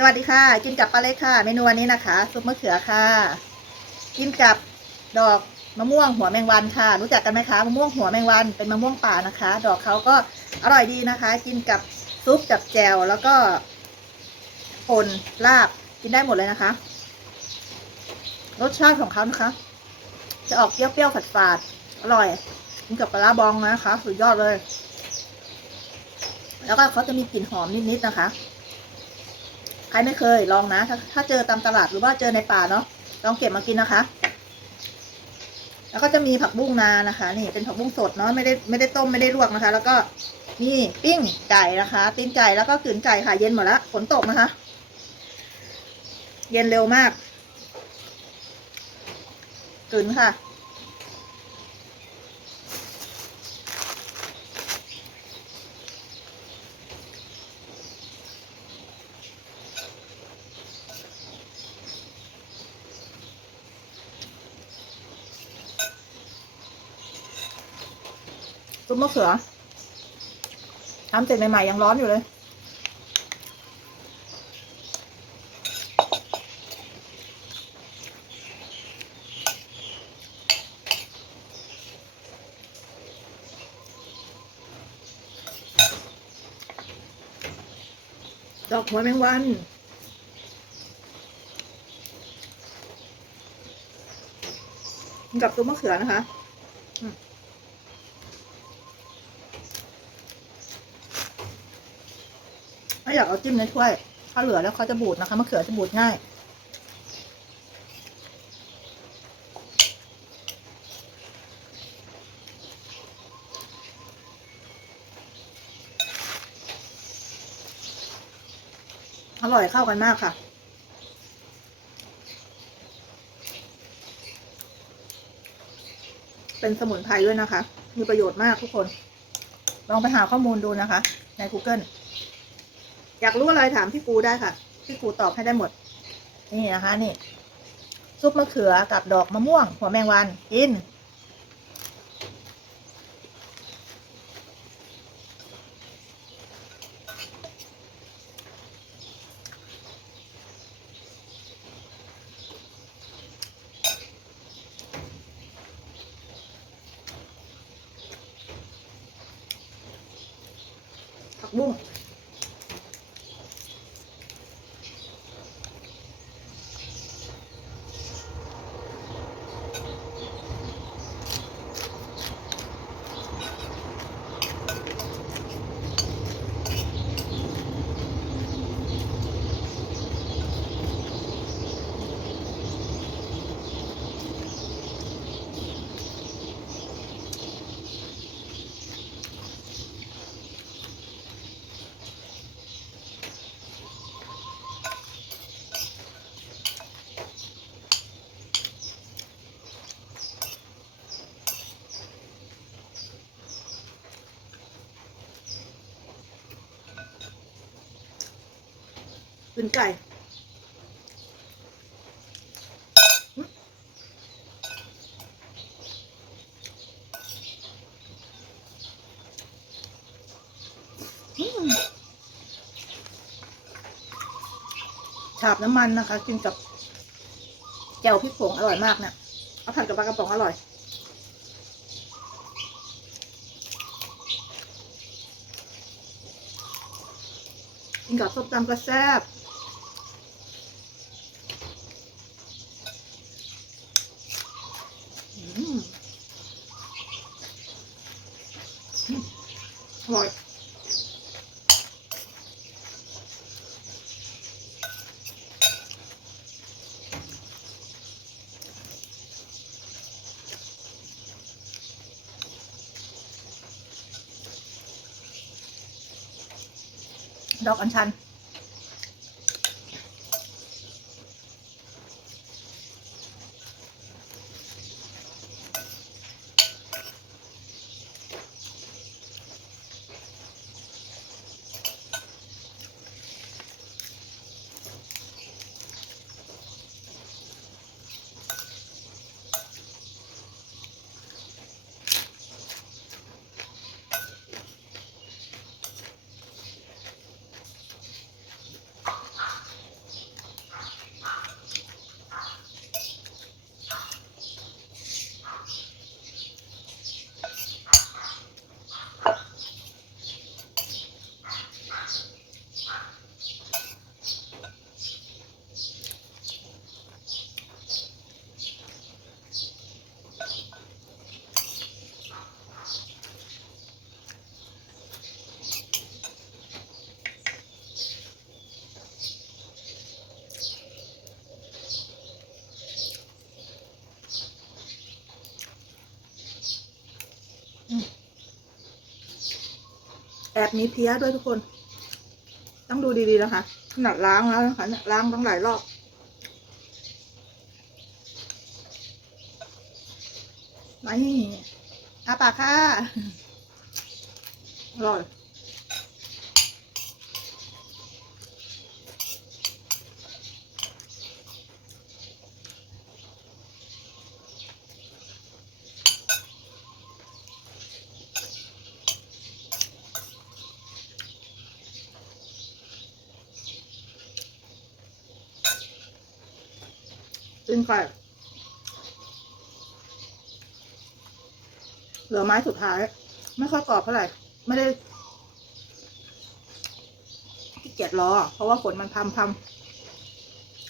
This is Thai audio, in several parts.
สวัสดีค่ะ กินกับปลาเล็กค่ะ เมนูวันนี้นะคะซุปมะเขือค่ะ กินกับดอกมะม่วงหัวแมงวันค่ะ รู้จักกันไหมคะมะม่วงหัวแมงวันเป็นมะม่วงป่านะคะ ดอกเขาก็อร่อยดีนะคะ กินกับซุปกับแจวแล้วก็ป่นลาบกินได้หมดเลยนะคะ รสชาติของเขานะคะ จะออกเปรี้ยวๆฝาดๆอร่อยกินกับปลาร้าบองนะคะ สุดยอดเลย แล้วก็เขาจะมีกลิ่นหอมนิดๆนะคะ ใครไม่เคยลองนะถ้าถ้าเจอตามตลาดหรือว่าเจอในป่าเนาะลองเก็บมากินนะคะ แล้วก็จะมีผักบุ้งนานะคะ นี่เป็นผักบุ้งสดเนาะไม่ได้ไม่ได้ต้มไม่ได้ลวกนะคะ แล้วก็นี่ปิ้งไก่นะคะตีนไก่แล้วก็ขืนไก่ค่ะ เย็นหมดล้วฝนตกนะคะ เย็นเร็วมากขืนค่ะ ซุปมะเขือทำเสร็จใหม่ๆยังร้อนอยู่เลยดอกหัวแมงวันกับซุปมะเขือนะคะ ถ้าอยากเอาจิ้มในถ้วย ถ้าเหลือแล้วเขาจะบูดนะคะมะเขือจะบูดง่าย อร่อยเข้ากันมากค่ะเป็นสมุนไพรด้วยนะคะ มีประโยชน์มากทุกคน ลองไปหาข้อมูลดูนะคะ ใน Google อยากรู้อะไรถามพี่กูได้ค่ะ พี่กูตอบให้ได้หมด นี่นะคะนี่ ซุปมะเขือกับดอกมะม่วง หัวแมงวันกินผักบุ้ง เป็นไก่ฉาบน้ำมันนะคะ กินกับแจ่วพริกผงอร่อยมากเนี่ยเอาผัดกับปลากระป๋องอร่อย กินกับส้มตำก็แซ่บอืมอืม อร่อยดอกอัญชัน อบมีเพี้ยด้วยทุกคน ต้องดูดีๆนะคะขนาดล้างแล้วนะคะล้างต้องหลายรอบไม่อาปากค่ะอร่อย จริงค่ะเหลือไม้สุดท้าย ไม่ค่อยกรอบเท่าไหร่ ไม่ได้ขี้เกียจรอ เพราะว่าฝนมันพำพ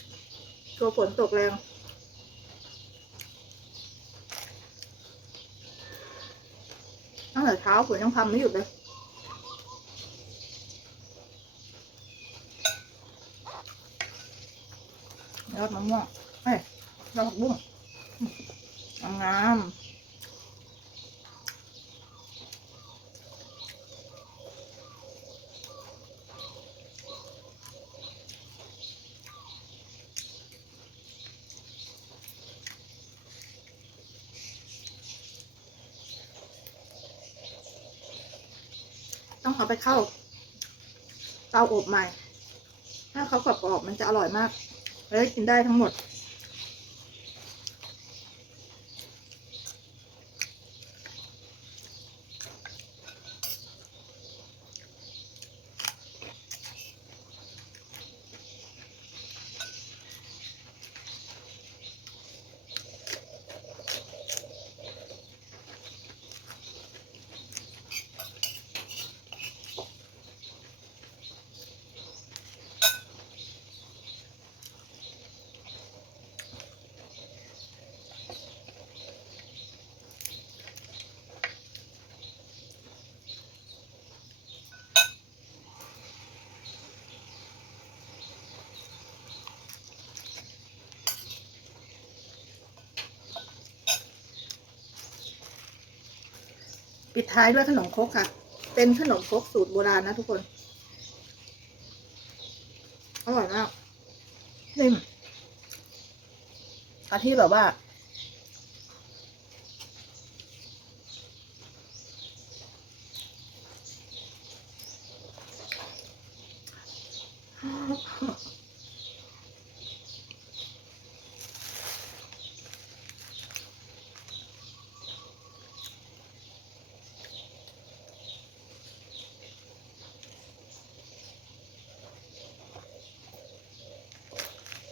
ำตัวฝนตกแรงตั้งแต่เช้าฝนยังพำไม่หยุดเลยยอดมะม่วงเอ้ย ยอดผักบุ้งงามต้องเอาไปเข้าเตาอบใหม่ ถ้าเขากรอบๆมันจะอร่อยมาก แล้วกินได้ทั้งหมด ปิดท้ายด้วยขนมครกค่ะ เป็นขนมครกสูตรโบราณนะทุกคน อร่อยมากนิ่มกะทิแบบว่า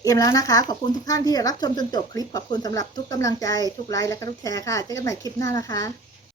เอ็มแล้วนะคะ ขอบคุณทุกท่านที่รับชมจนจบคลิป ขอบคุณสำหรับทุกกำลังใจ ทุกไลค์และก็ทุกแชร์ค่ะ เจอกันใหม่คลิปหน้านะคะ